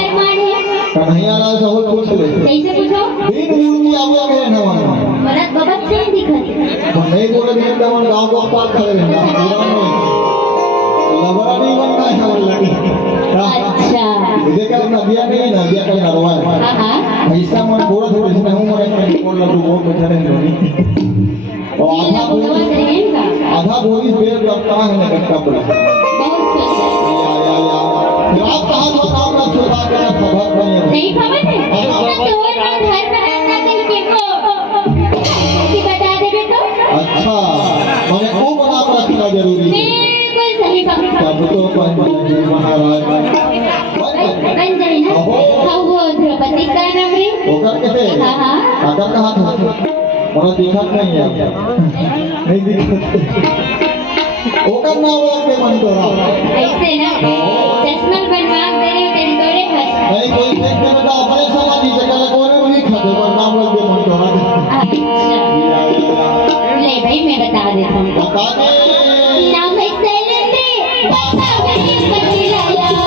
कन्हैया लाल साहब पूछ ले कैसे पूछो तीन मूर्ति आवा के नवा भरत बाबा से दिखत तो नहीं बोले दिन नवा गांव को पार करे ना पूरा में लबड़ा नहीं बनना है वो लगी अच्छा देखा ना बिया नहीं ना बिया का नरवा हां हां ऐसा मन पूरा थोड़ी से हूं मन को लड्डू बहुत बेचारे नहीं और आधा बोली बेर लगता है ना कटका पर बहुत सुंदर आप कहां तो काम ना छोड़ा के ना खबर नहीं खबर है तो और घर बनाना कहीं के को कि बता दे बेटा अच्छा मैंने वो बना कर रखना जरूरी है बिल्कुल सही बात तब तो पंजी महाराज बन जाए ना हां वो द्रौपदी का नाम है वो कर कैसे हां हां अगर कहा था और दिखत नहीं है नहीं दिखत ओकर नाम के मन तो ऐसे ना चश्मा बनवा दे रहे तेरे तोरे हंस नहीं कोई देख के बता अपने समाधि जगह कोने में लिखा दे पर नाम लग के मन तो अच्छा ले भाई मैं बता देता हूं बता दे नाम है सैलेंद्र बता बड़ी पति लाला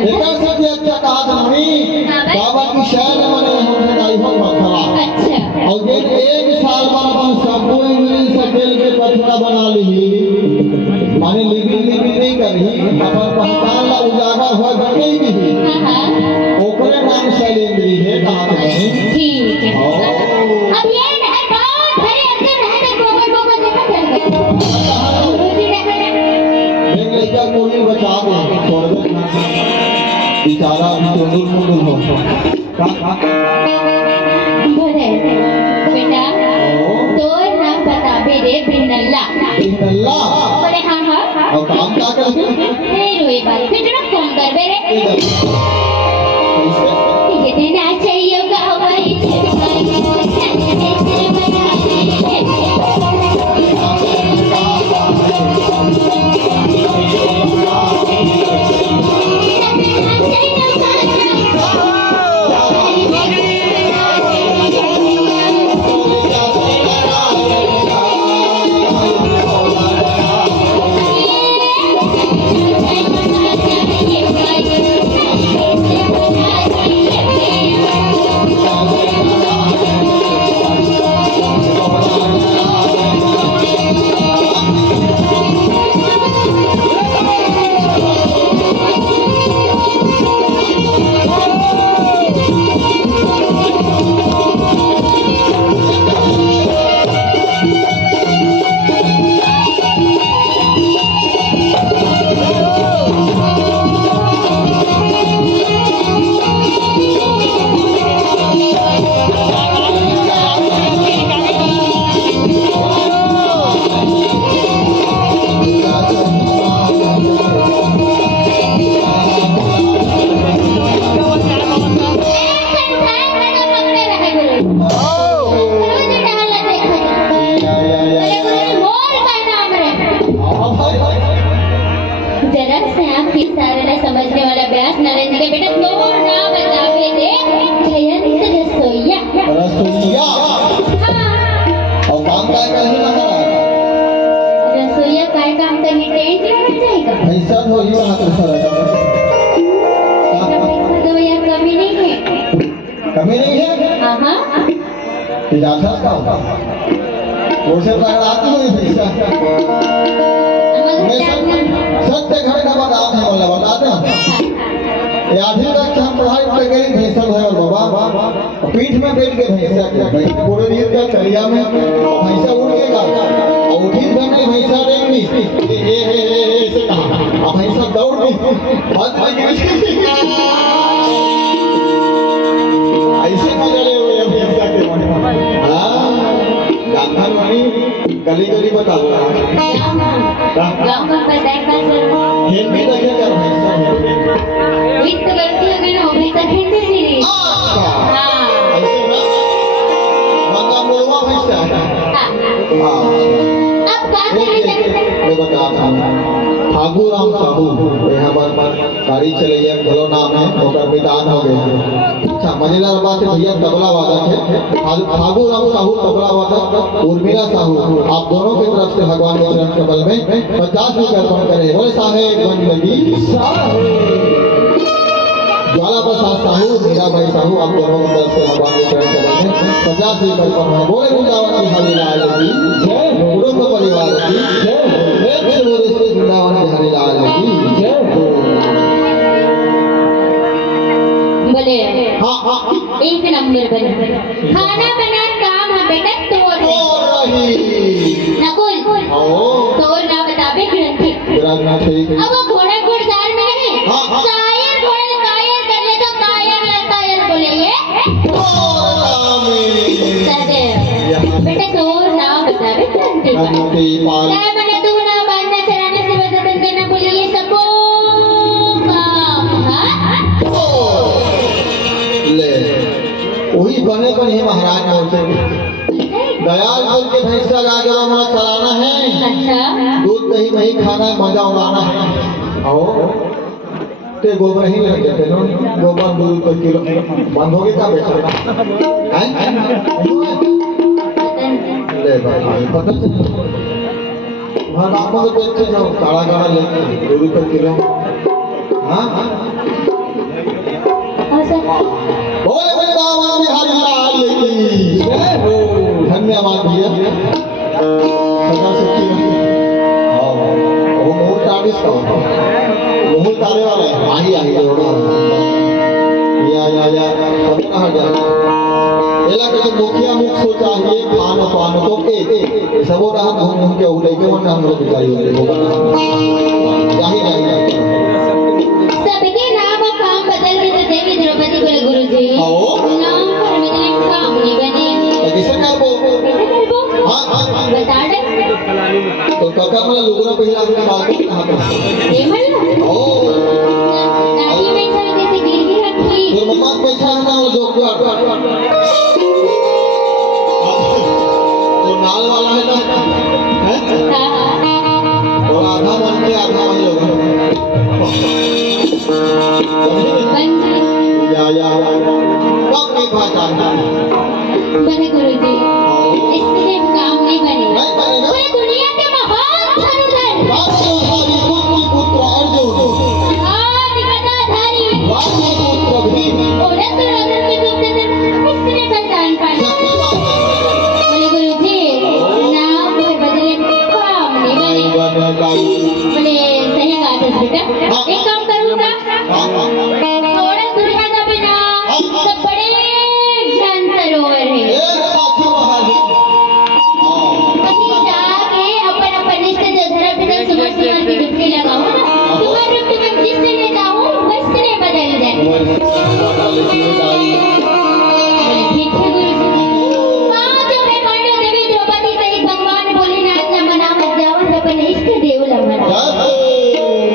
अच्छा कहा धनी बाबा की शहर मने हमसे दाई हो मखला अच्छा और जे एक साल बाद अपन सबको इंग्लिश से खेल के पथरा बना ली माने लिविंग नहीं करी अपन पहचान ला उजागर हो गई भी हां ओकरे नाम शैलेंद्री है कहा धनी ठीक है अब ये है बहुत भरे अंदर रहते गोबर गोबर देखा जाएगा एक लड़का कोई बचा दे छोड़ दे बेचारा अभी तो मुंडुल हो बोले बेटा तोर नाम बता बेरे बिनल्ला बिनल्ला बोले हां हां और काम क्या करके नहीं रोए बात बेटा कौन कर बेरे कैसे ये देना चाहिए गावाई तोर ना बतावे दे जयंत रसोईया रसोईया हाँ और काम काय करही महाराज रसोईया काय काम करने टेंट लेना चाहिए पैसा हो ही वहां पर पैसा दो यार कमी नहीं है कमी नहीं है हाँ हाँ ये जाता का होगा वो से पकड़ाती हुई पैसा मैं सत्य घर का बात है बोला बताते हैं ये आधी तक हम पढ़ाई पे गई भैंसा है बाबा पीठ में बैठ के भैंसा के भैंसा पूरे नींद का करिया में भैंसा उड़ के का और उठी समय भैंसा देखनी ये ऐसे कहा अब भैंसा दौड़ गई बात भाई ऐसे मजा ले हुए भैंसा के हां गांधर वाली गली गली बताओ गाँव में बताए का सर हेलमेट रखे कर भैंसा हेलमेट वित्त गलती हो गई ना वो भी सकेंड सीरीज हाँ ऐसे ना बंदा बोलवा भैंसा हाँ अब बात है मैं बताता हूँ फागू राम साहू यहाँ पर गाड़ी चलैया चलो नाम है ओकर निदान हो गए अच्छा मजेदार बात है भैया तबला वादक है फागू राम साहू तबला वादक उर्मिला साहू आप दोनों की तरफ से भगवान के चरण कमल में 50 रुपये अर्पण करें बोले साहेब बंदगी ज्वाला प्रसाद साहू मीरा भाई साहू आप दोनों की तरफ से भगवान के चरण कमल में 50 रुपये अर्पण है बोले वृंदावन की हरि लाल की जय कुटुंब परिवार की जय वृंदावन की हरि लाल की जय बोले हाँ हाँ एक नंबर बने खाना बना काम है बेटा तोड़ नकुल तोड़ ना बतावे ग्रंथि अब वो घोड़ा घुड़सवार में नहीं कायर घोड़े कायर कर ले तो कायर लगता है बोलेंगे बेटा तोड़ ना बतावे ग्रंथि क्या मैंने तू ना बांधना चलाने से वजन करना बोले ये सबको काम हाँ ले वही बने पर ही महाराज मोर से दयालपुर के भैंसा गा के हमारा चलाना है अच्छा दूध दही नहीं खाना है मजा उड़ाना है आओ ते गोबर ही लग जाते नो गोबर 2 रुपए किलो बंद हो गया का बेचना हैं ले भाई पता चल वहां आप लोग बेचते जाओ काला काला लेके 2 रुपए किलो हां बोले वृंदावन में हरि लाल की जय हो धन्यवाद भैया सदा सुखी रहे वो मोर टाड़िस का मोर टाड़े वाला है आही आही जोड़ा या सब कहा जाए एला के मुखिया मुख सो चाहिए खान पान तो के सबो का हम घूम के उड़े के मन हम लोग बिचारी होते जाही सबके नाम और काम बदल के तो देवी द्रौपदी बोले गुरुजी नाम पर बदले काम नहीं बने कैसे करबो कैसे करबो हां बता दे तो काका मला लुगरा पहिला के बाल को कहां पर ये मन ओ नाटी में चल कैसे गिरवी रखी तो मम्मा पैसा ना वो जो तो नाल वाला है ना हैं और आधा मन के आधा वही लोग या कब नहीं पहचानना